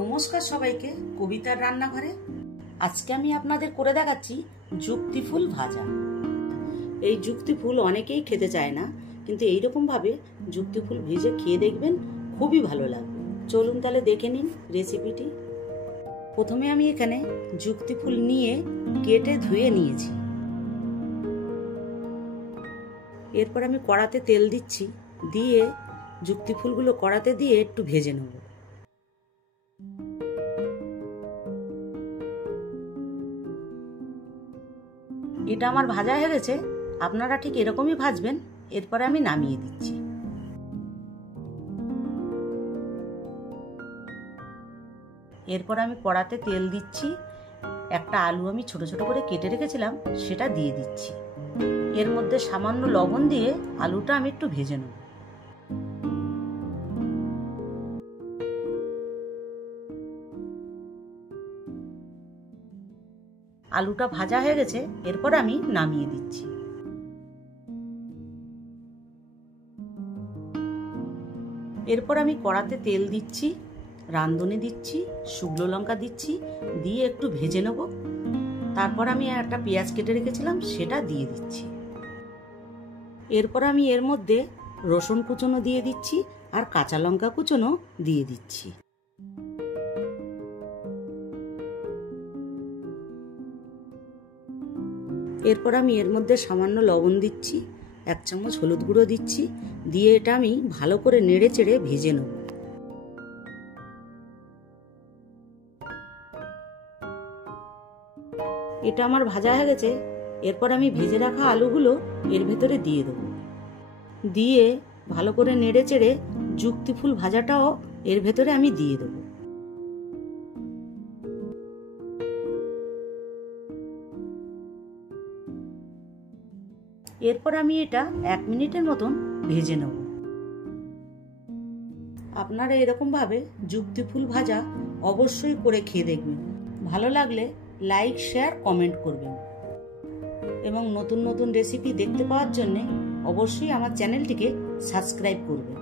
নমস্কার সবাইকে কবিতার রান্নাঘরে। আজকে আমি আপনাদের করে দেখাচ্ছি যুক্তি ফুল ভাজা। এই যুক্তি ফুল অনেকেই খেতে চায় না, কিন্তু এইরকম ভাবে যুক্তি ফুল ভেজে খেয়ে দেখবেন, খুবই ভালো লাগবে। চলুন তাহলে দেখে নিন রেসিপিটি। প্রথমে আমি এখানে যুক্তি ফুল নিয়ে কেটে ধুয়ে নিয়েছি। এরপর আমি কড়াতে তেল দিচ্ছি, দিয়ে যুক্তি ফুলগুলো কড়াতে দিয়ে একটু ভেজে নেব। এটা আমার ভাজা হয়ে গেছে, আপনারা ঠিক এরকমই ভাজবেন। এরপরে আমি নামিয়ে দিচ্ছি। এরপর আমি কড়াতে তেল দিচ্ছি, একটা আলু আমি ছোট ছোট করে কেটে রেখেছিলাম সেটা দিয়ে দিচ্ছি। এর মধ্যে সামান্য লবণ দিয়ে আলুটা আমি একটু ভেজে নেব। আলুটা ভাজা হয়ে গেছে, এরপর আমি নামিয়ে দিচ্ছি। এরপর আমি কড়াতে তেল দিচ্ছি, রাঁধুনি দিচ্ছি, শুকনো লঙ্কা দিচ্ছি, দিয়ে একটু ভেজে নেব। তারপর আমি একটা পেঁয়াজ কেটে রেখেছিলাম সেটা দিয়ে দিচ্ছি। এরপর আমি এর মধ্যে রসুন কুচনো দিয়ে দিচ্ছি আর কাঁচা লঙ্কা কুচনো দিয়ে দিচ্ছি। এরপর আমি এর মধ্যে সামান্য লবণ দিচ্ছি, 1 চামচ হলুদ গুঁড়ো দিচ্ছি, দিয়ে এটা আমি ভালো করে নেড়ে চেড়ে ভেজে নেব। এটা আমার ভাজা হয়ে গেছে, এরপর আমি ভেজে রাখা আলুগুলো এর ভেতরে দিয়ে দেব। দিয়ে ভালো করে নেড়ে চেড়ে যুক্তি ফুল ভাজাটাও এর ভেতরে আমি দিয়ে দেব। এরপর আমি এটা 1 মিনিটের মতন ভেজে নেব। আপনারা এরকম ভাবে যুক্তি ফুল ভাজা অবশ্যই করে খেয়ে দেখবেন। ভালো লাগলে লাইক, শেয়ার, কমেন্ট করবেন এবং নতুন নতুন রেসিপি দেখতে পাওয়ার জন্য অবশ্যই আমার চ্যানেলটিকে সাবস্ক্রাইব করবেন।